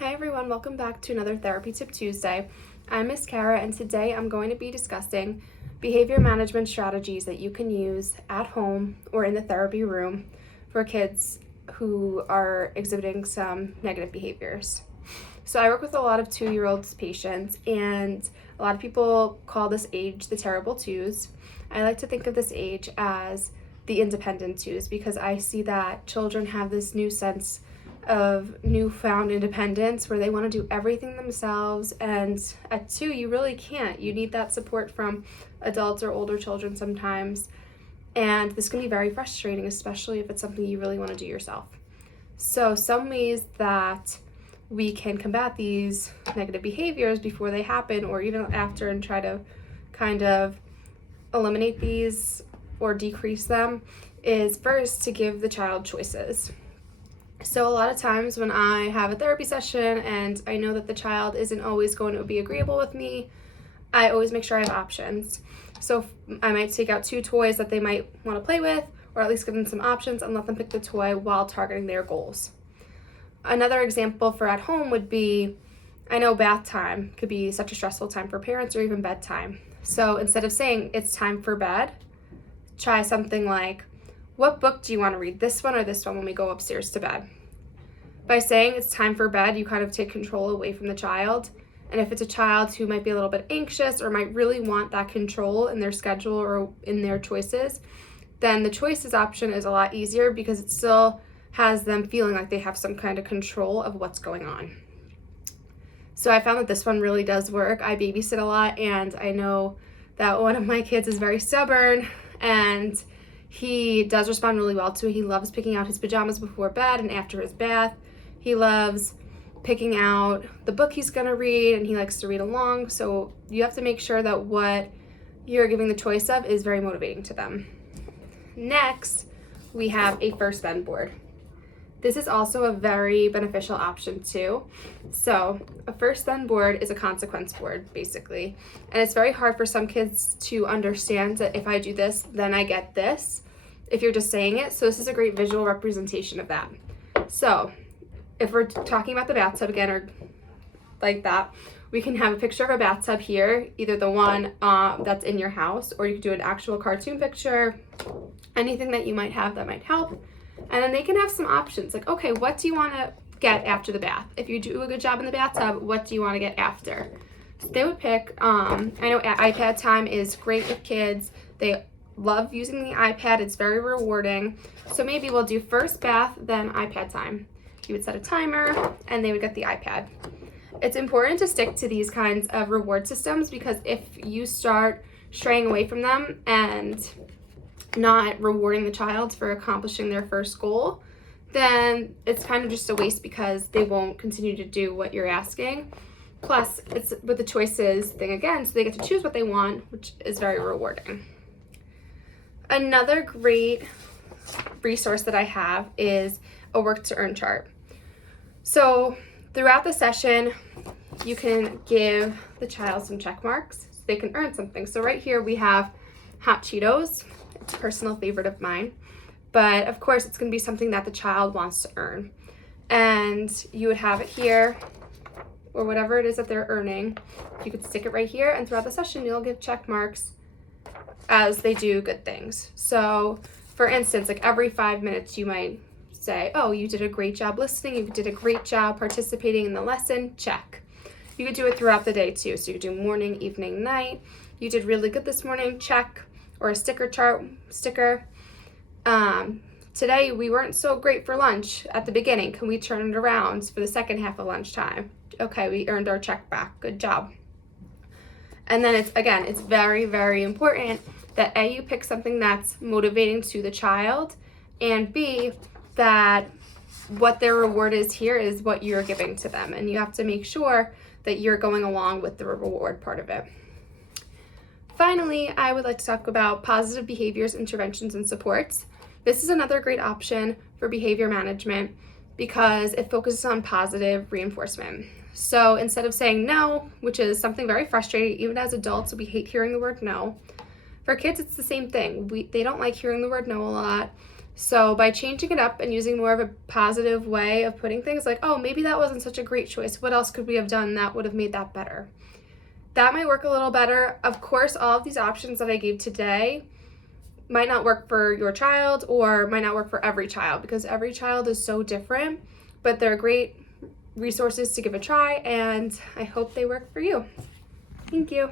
Hi everyone, welcome back to another Therapy Tip Tuesday. I'm Miss Cara, and today I'm going to be discussing behavior management strategies that you can use at home or in the therapy room for kids who are exhibiting some negative behaviors. So I work with a lot of 2-year-old patients, and a lot of people call this age the terrible twos. I like to think of this age as the independent twos because I see that children have this new sense of newfound independence where they want to do everything themselves, and at 2 you really can't. You need that support from adults or older children sometimes, and this can be very frustrating, especially if it's something you really want to do yourself. So some ways that we can combat these negative behaviors before they happen or even after and try to kind of eliminate these or decrease them is first to give the child choices. So a lot of times when I have a therapy session and I know that the child isn't always going to be agreeable with me, I always make sure I have options. So I might take out 2 toys that they might want to play with, or at least give them some options and let them pick the toy while targeting their goals. Another example for at home would be, I know bath time could be such a stressful time for parents, or even bedtime. So instead of saying it's time for bed, try something like, what book do you want to read, this one or this one, when we go upstairs to bed? By saying it's time for bed, you kind of take control away from the child. And if it's a child who might be a little bit anxious or might really want that control in their schedule or in their choices, then the choices option is a lot easier because it still has them feeling like they have some kind of control of what's going on. So I found that this one really does work. I babysit a lot, and I know that one of my kids is very stubborn, and he does respond really well to it. He loves picking out his pajamas before bed and after his bath. He loves picking out the book he's gonna read, and he likes to read along. So you have to make sure that what you're giving the choice of is very motivating to them. Next, we have a first then board. This is also a very beneficial option too. So a first then board is a consequence board basically. And it's very hard for some kids to understand that if I do this, then I get this, if you're just saying it. So this is a great visual representation of that. So if we're talking about the bathtub again, or like that, we can have a picture of a bathtub here, either the one that's in your house, or you could do an actual cartoon picture, anything that you might have that might help. And then they can have some options like, okay, what do you want to get after the bath? If you do a good job in the bathtub, what do you want to get after? So they would pick, I know iPad time is great with kids. They love using the iPad. It's very rewarding. So maybe we'll do first bath, then iPad time. You would set a timer and they would get the iPad. It's important to stick to these kinds of reward systems because if you start straying away from them and not rewarding the child for accomplishing their first goal, then it's kind of just a waste because they won't continue to do what you're asking. Plus, it's with the choices thing again, so they get to choose what they want, which is very rewarding. Another great resource that I have is a work to earn chart. So throughout the session, you can give the child some check marks so they can earn something. So right here we have hot Cheetos. It's a personal favorite of mine, but of course it's going to be something that the child wants to earn, and you would have it here or whatever it is that they're earning. You could stick it right here, and throughout the session you'll give check marks as they do good things. So for instance, like every 5 minutes you might say, oh, you did a great job listening, you did a great job participating in the lesson, check. You could do it throughout the day too, so you could do morning, evening, night. You did really good this morning, check. Or a sticker chart sticker. Today we weren't so great for lunch at the beginning. Can we turn it around for the second half of lunchtime? Okay, we earned our check back. Good job. And then it's very, very important that A, you pick something that's motivating to the child, and B, that what their reward is here is what you're giving to them. And you have to make sure that you're going along with the reward part of it. Finally, I would like to talk about positive behaviors, interventions, and supports. This is another great option for behavior management because it focuses on positive reinforcement. So instead of saying no, which is something very frustrating, even as adults, we hate hearing the word no. For kids, it's the same thing. They don't like hearing the word no a lot. So by changing it up and using more of a positive way of putting things, like, oh, maybe that wasn't such a great choice. What else could we have done that would have made that better? That might work a little better. Of course, all of these options that I gave today might not work for your child or might not work for every child because every child is so different, but they're great resources to give a try, and I hope they work for you. Thank you.